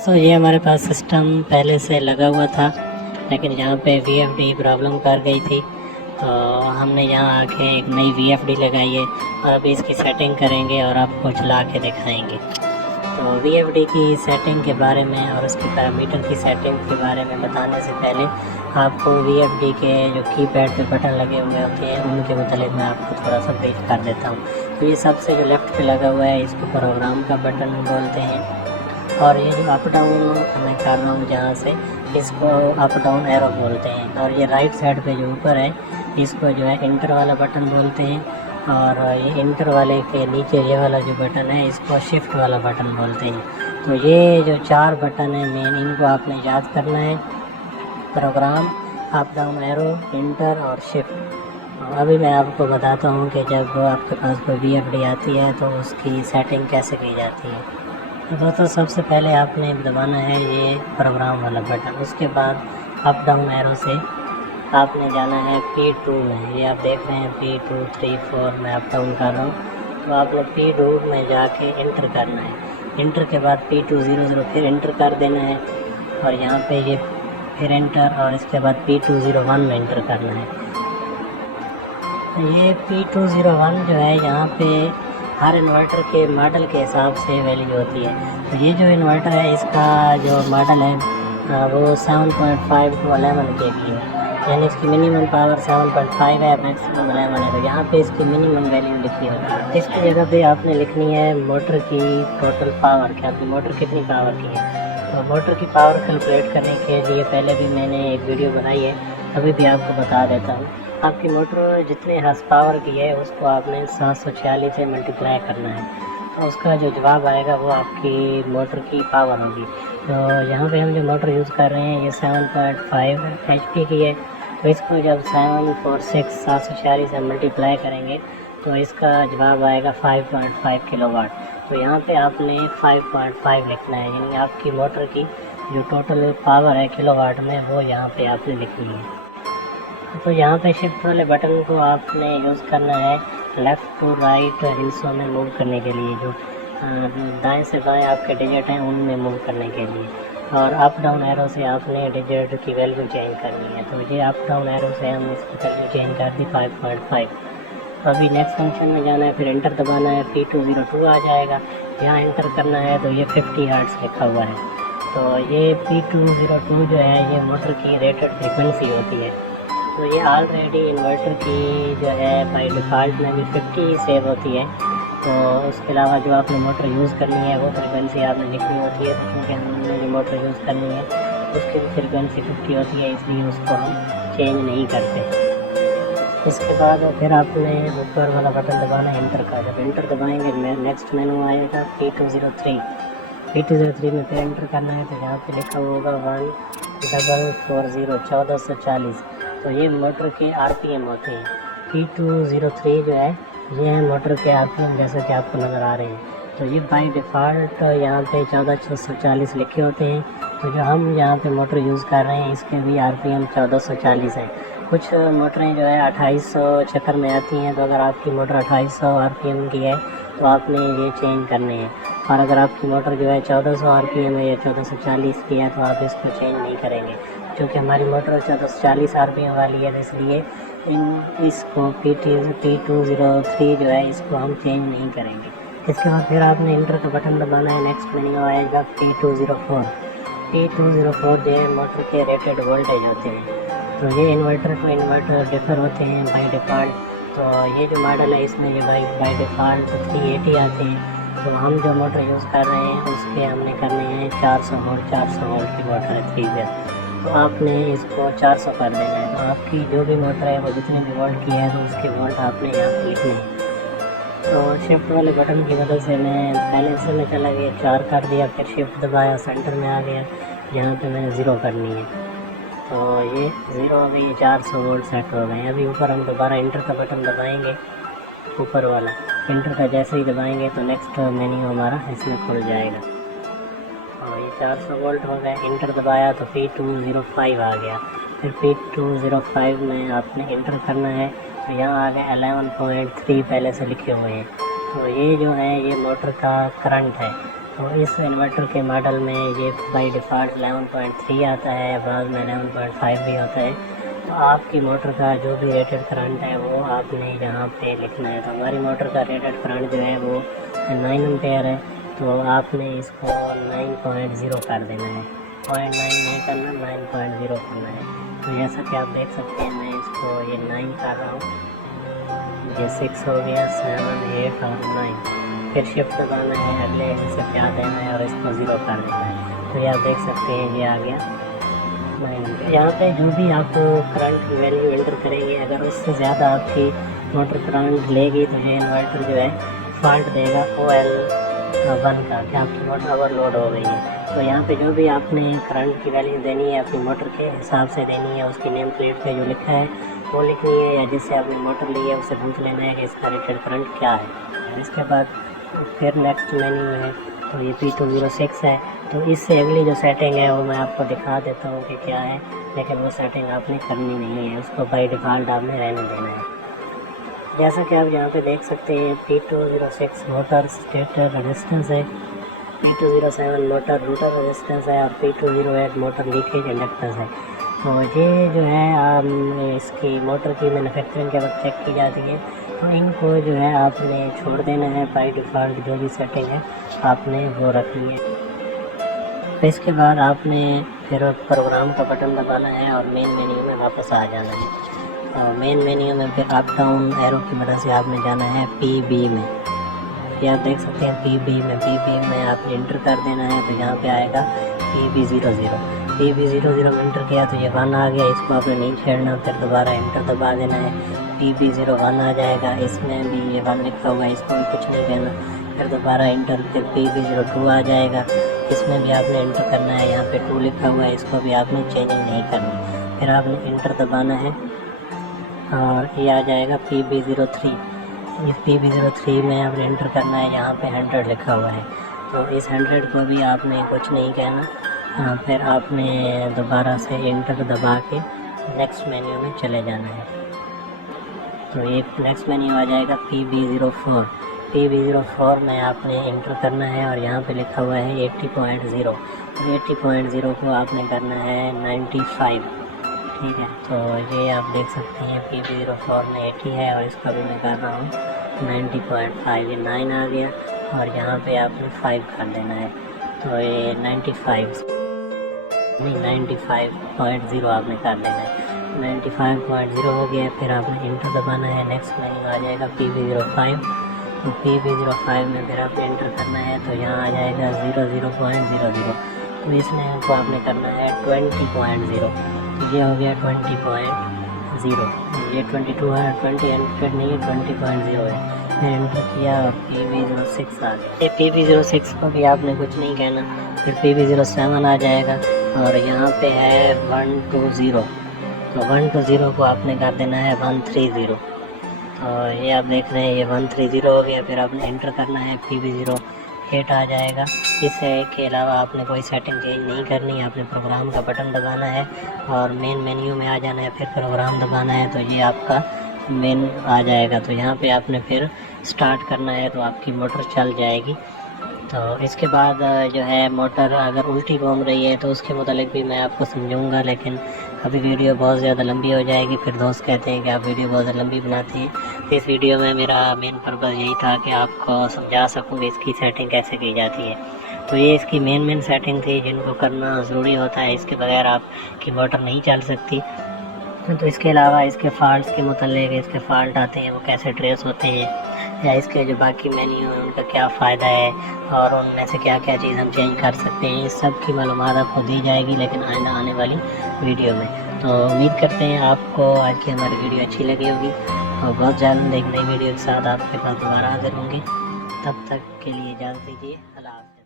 तो ये हमारे पास सिस्टम पहले से लगा हुआ था, लेकिन यहाँ पे VFD प्रॉब्लम कर गई थी, तो हमने यहाँ आके एक नई VFD लगाई है और अभी इसकी सेटिंग करेंगे और आपको चला के दिखाएंगे। तो VFD की सेटिंग के बारे में और उसके पैरामीटर की सेटिंग के बारे में बताने से पहले आपको VFD के जो कीपैड पे बटन लगे हुए होते हैं उनके मुतालिक मैं आपको थोड़ा सा ब्रीफ कर देता हूँ। तो ये सबसे जो लेफ़्ट पे लगा हुआ है इसको प्रोग्राम का बटन बोलते हैं, और ये जो अप डाउन मैं कर रहा हूँ जहाँ से, इसको अप डाउन एरो बोलते हैं। और ये राइट साइड पे जो ऊपर है इसको जो है इंटर वाला बटन बोलते हैं, और ये इंटर वाले के नीचे ये वाला जो बटन है इसको शिफ्ट वाला बटन बोलते हैं। तो ये जो 4 बटन है मेन, इनको आपने याद करना है, program, up down arrow, enter और शिफ्ट। अभी मैं आपको बताता हूँ कि जब आपके पास कोई VFD आती है तो उसकी सेटिंग कैसे की जाती है। तो दोस्तों सबसे पहले आपने दबाना है ये प्रोग्राम वाला बटन, उसके बाद अप डाउन एरो से आपने जाना है P2 में। ये आप देख रहे हैं P2 3 4 मैं अप डाउन कर रहा हूँ, तो आपने P2 में जाके इंटर करना है। इंटर के बाद P2 0 0 फिर इंटर कर देना है, और यहाँ पे ये फिर इंटर, और इसके बाद P2 0 1 में इंटर करना है। ये P2 0 1 जो है यहाँ पे हर इन्वर्टर के मॉडल के हिसाब से वैल्यू होती है। तो ये जो इन्वर्टर है इसका जो मॉडल है वो 7.5 to 11 kV है, यानी इसकी मिनिमम पावर 7.5 है, मैक्सिमम 11 है। तो यहाँ पे इसकी मिनिमम वैल्यू लिखी है, इसकी जगह पे आपने लिखनी है मोटर की टोटल पावर, कि आपकी मोटर कितनी पावर की है। तो मोटर की पावर कैलकुलेट करने के लिए पहले भी मैंने एक वीडियो बनाई है, अभी भी आपको बता देता हूँ। आपकी मोटर जितने हॉर्स पावर की है उसको आपने 746 से मल्टीप्लाई करना है, तो उसका जो जवाब आएगा वो आपकी मोटर की पावर होगी। तो यहाँ पे हम जो मोटर यूज़ कर रहे हैं ये 7.5 HP की है, तो इसको जब 746 से मल्टीप्लाई करेंगे तो इसका जवाब आएगा 5.5 किलोवाट। तो यहाँ पे आपने 5.5 लिखना है, यानी आपकी मोटर की जो टोटल पावर है किलोवाट में वो यहाँ पे आपने लिखनी है। तो यहाँ पे शिफ्ट वाले बटन को आपने यूज़ करना है लेफ़्ट टू राइट हिस्सों में मूव करने के लिए, जो दाएं से बाएं आपके डिजिट हैं उनमें मूव करने के लिए, और अप डाउन एरो से आपने डिजिट की वैल्यू चेंज करनी है। तो ये अप डाउन एरो से हम इसकी वैल्यू चेंज कर दी 5.5। तो अभी नेक्स्ट फंक्शन में जाना है, फिर इंटर दबाना है, P2 0 2 आ जाएगा, यहाँ इंटर करना है तो ये 50 हर्ट्ज़ लिखा हुआ है। तो ये P2 0 2 जो है ये मोटर की रेटेड फ्रिक्वेंसी होती है। तो ये ऑलरेडी इन्वर्टर की जो है बाय डिफ़ॉल्ट में भी 50 सेव होती है, तो उसके अलावा जो आपने मोटर यूज़ करनी है वो फ्रिक्वेंसी आपने लिखनी होती है। तो क्योंकि हमने जो मोटर यूज़ करनी है उसकी फ्रिक्वेंसी 50 होती है, इसलिए उसको हम चेंज नहीं करते। इसके बाद फिर आपने ऊपर वाला बटन दबाना है इंटर का। जब इंटर दबाएंगे नेक्स्ट मेनू आएगा P2 0 3। P2 0 3 में फिर इंटर करना है, तो यहाँ पे लिखा होगा 1440 1440। तो ये मोटर के RPM होते हैं। P2 0 3 जो है ये है मोटर के RPM, जैसे कि आपको नज़र आ रहे हैं। तो ये बाय डिफ़ॉल्ट यहाँ पे 1440 लिखे होते हैं। तो जो हम यहाँ पे मोटर यूज़ कर रहे हैं इसके भी RPM 1440 है। कुछ मोटरें जो है 2800 चक्कर में आती हैं, तो अगर आपकी मोटर 2800 RPM की है तो आपने ये चेंज करने हैं, और अगर आपकी मोटर जो है 1400 RPM है या 1440 की है तो आप इसको चेंज नहीं करेंगे। क्योंकि हमारी मोटर 1440 RPM वाली है, तो इसलिए इसको P2 0 3 जो है इसको हम चेंज नहीं करेंगे। इसके बाद फिर आपने इंटर का बटन दबाना है, नेक्स्ट मेन्यू आएगा P2 0 4। P2 0 4 जो है मोटर के रेटेड वोल्टेज होते हैं। तो ये इन्वर्टर टू इन्वर्टर डिफ़र होते हैं बाय डिफ़ॉल्ट। तो ये जो मॉडल है इसमें जो बाय डिफ़ॉल्ट 380 आते हैं, तो हम जो मोटर यूज़ कर रहे हैं उसके हमने करने हैं 400 वोल्ट की मोटर है 3 फेज़। तो आपने इसको 400 कर देना है। तो आपकी जो भी मोटर है वो जितने भी वोल्ट की है तो उसके वोल्ट आपने यहाँ पर लिखने हैं। तो शिफ्ट वाले बटन की वजह से मैं पहले से मैं चला गया 4 कर दिया, फिर शिफ्ट दबाया सेंटर में आ गया, यहाँ पे मैंने 0 करनी है। तो ये 0 अभी 400 वोल्ट सेट हो गए। अभी ऊपर हम दोबारा इंटर का बटन दबाएंगे, ऊपर वाला इंटर का जैसे ही दबाएंगे तो नेक्स्ट मेन्यू हमारा इसमें खुल जाएगा। और ये 400 वोल्ट हो गए, इंटर दबाया तो P2 0 5 आ गया। फिर P2 0 5 में आपने इंटर करना है, तो यहाँ आ गया 11.3 पहले से लिखे हुए हैं। तो ये जो है ये मोटर का करंट है। تو اس انورٹر کے ماڈل میں یہ بائی ڈیفالٹ 11.3 آتا ہے، بعض میں 11.5 بھی ہوتا ہے۔ تو آپ کی موٹر کا جو بھی ریٹڈ کرنٹ ہے وہ آپ نے یہاں پہ لکھنا ہے۔ تو ہماری موٹر کا ریٹڈ کرنٹ جو ہے وہ 9 ایمپیئر ہے، تو آپ نے اس کو 9.0 کر دینا ہے، 0.9 نہیں کرنا، 9.0 کرنا ہے۔ تو جیسا کہ آپ دیکھ سکتے ہیں میں اس کو یہ 9 کر رہا ہوں، یہ 6 ہو گیا، 7 8 اور 9، پھر شفٹ دبانا ہے، اگلے سے پیار دینا ہے اور اس کو 0 کر دینا ہے۔ تو یہ آپ دیکھ سکتے ہیں یہ آ گیا 9۔ یہاں پہ جو بھی آپ کرنٹ کی ویلیو انٹر کریں گے، اگر اس سے زیادہ آپ کی موٹر کرنٹ لے گی تو یہ انورٹر جو ہے فالٹ دے گا OL1 کا، کہ آپ کی موٹر اوور لوڈ ہو گئی ہے۔ تو یہاں پہ جو بھی آپ نے کرنٹ کی ویلیو دینی ہے اپنی موٹر کے حساب سے دینی ہے، اس کی نیم پلیٹ پہ جو لکھا ہے وہ لکھنی ہے، یا جس سے آپ نے موٹر لی ہے اسے پوچھ لینا ہے کہ اس کا ریٹڈ کرنٹ کیا ہے۔ اس کے بعد پھر نیکسٹ مینیو ہے، تو یہ P206 ہے۔ تو اس سے اگلی جو سیٹنگ ہے وہ میں آپ کو دکھا دیتا ہوں کہ کیا ہے، لیکن وہ سیٹنگ آپ نے کرنی نہیں ہے، اس کو بائی ڈیفالٹ آپ نے رہنے دینا ہے۔ جیسا کہ آپ یہاں پہ دیکھ سکتے ہیں P206 موٹر اسٹیٹر ریزسٹنس ہے، P207 موٹر روٹر ریزسٹنس ہے، اور P208 موٹر لیکیج انڈکٹنس ہے۔ تو یہ جو ہے اس کی موٹر کی مینوفیکچرنگ کے وقت چیک کی جاتی ہے، تو ان کو جو ہے آپ نے چھوڑ دینا ہے، بائی ڈیفالٹ جو بھی سیٹنگ ہے آپ نے وہ رکھنی ہے۔ تو اس کے بعد آپ نے پھر پروگرام کا بٹن دبانا ہے اور مین مینیو میں واپس آ جانا ہے۔ تو مین مینیو میں پھر اپ ڈاؤن ایرو کی مدد سے آپ نے جانا ہے PB میں، یہ آپ دیکھ سکتے ہیں PB میں آپ نے انٹر کر دینا ہے، تو یہاں پہ آئے گا PB00 میں انٹر کیا تو یہ 1 آ گیا، اس کو آپ نے نہیں چھیڑنا، پھر دوبارہ انٹر دبا دینا ہے، PB01 آ جائے گا، اس میں بھی یہ 1 لکھا ہوا ہے، اس کو بھی کچھ نہیں کہنا، پھر دوبارہ انٹر، پھر PB02 آ جائے گا، اس میں بھی آپ نے انٹر کرنا ہے، یہاں پہ 2 لکھا ہوا ہے، اس کو بھی آپ نے چینجنگ نہیں کرنی، پھر آپ نے انٹر دبانا ہے اور یہ آ جائے گا PB03۔ اس PB03 میں آپ نے انٹر کرنا ہے، یہاں پہ 100 لکھا ہوا ہے، تو اس 100 کو بھی آپ نے کچھ نہیں کہنا، پھر آپ نے دوبارہ سے انٹر دبا کے نیکسٹ مینیو میں چلے جانا ہے۔ تو یہ نیکسٹ مینیو آ جائے گا PB04 میں آپ نے انٹر کرنا ہے، اور یہاں پہ لکھا ہوا ہے 80.0، تو 80.0 کو آپ نے کرنا ہے 95، ٹھیک ہے۔ تو یہ آپ دیکھ سکتے ہیں PB04 میں 80 ہے، اور اس کا بھی میں کر رہا ہوں 90.5، یہ 9 آ گیا، اور یہاں پہ آپ نے 5 کر دینا ہے، تو یہ 95.0 آپ نے کر دینا ہے، 95.0 ہو گیا، پھر آپ نے انٹر دبانا ہے، نیکسٹ مینیو آ جائے گا PB05، تو PB05 میں پھر آپ نے انٹر کرنا ہے، تو یہاں آ جائے گا 00.00، تو اس میں کو آپ نے کرنا ہے 20.0، تو یہ ہو گیا 20.0، یہ 22 ہے، 20 انٹر نہیں ہے، 20.0 ہے، میں انٹر کیا اور PB06 آ گیا۔ PB06 کو بھی آپ نے کچھ نہیں کہنا، پھر PB07 آ جائے گا، اور یہاں پہ ہے 120، تو 120 کو آپ نے کر دینا ہے 130، تو یہ آپ دیکھ رہے ہیں یہ 130 ہو گیا، پھر آپ نے انٹر کرنا ہے، PB08 آ جائے گا۔ اس سے کے علاوہ آپ نے کوئی سیٹنگ چینج نہیں کرنی، آپ نے پروگرام کا بٹن دبانا ہے اور مین مینیو میں آ جانا ہے، پھر پروگرام دبانا ہے، تو یہ آپ کا مین آ جائے گا، تو یہاں پہ آپ نے پھر سٹارٹ کرنا ہے، تو آپ کی موٹر چل جائے گی۔ تو اس کے بعد جو ہے موٹر اگر الٹی گھوم رہی ہے تو اس کے متعلق بھی میں آپ کو سمجھاؤں گا، لیکن ابھی ویڈیو بہت زیادہ لمبی ہو جائے گی، پھر دوست کہتے ہیں کہ آپ ویڈیو بہت لمبی بناتی ہیں۔ اس ویڈیو میں میرا مین پرپز یہی تھا کہ آپ کو سمجھا سکوں کہ اس کی سیٹنگ کیسے کی جاتی ہے۔ تو یہ اس کی مین سیٹنگ تھی جن کو کرنا ضروری ہوتا ہے، اس کے بغیر آپ کی موٹر نہیں چل سکتی۔ تو اس کے علاوہ اس کے فالٹس کے متعلق، اس کے فالٹ آتے ہیں وہ کیسے ٹریس ہوتے ہیں، یا اس کے جو باقی مینیو ہیں ان کا کیا فائدہ ہے، اور ان میں سے کیا کیا چیز ہم چینج کر سکتے ہیں، اس سب کی معلومات آپ کو دی جائے گی، لیکن آئندہ آنے والی ویڈیو میں۔ تو امید کرتے ہیں آپ کو آج کی ہماری ویڈیو اچھی لگی ہوگی، اور بہت جلد ایک نئی ویڈیو کے ساتھ آپ کے پاس دوبارہ حاضر ہوں گے۔ تب تک کے لیے اجازت دیجیے، اللہ حافظ۔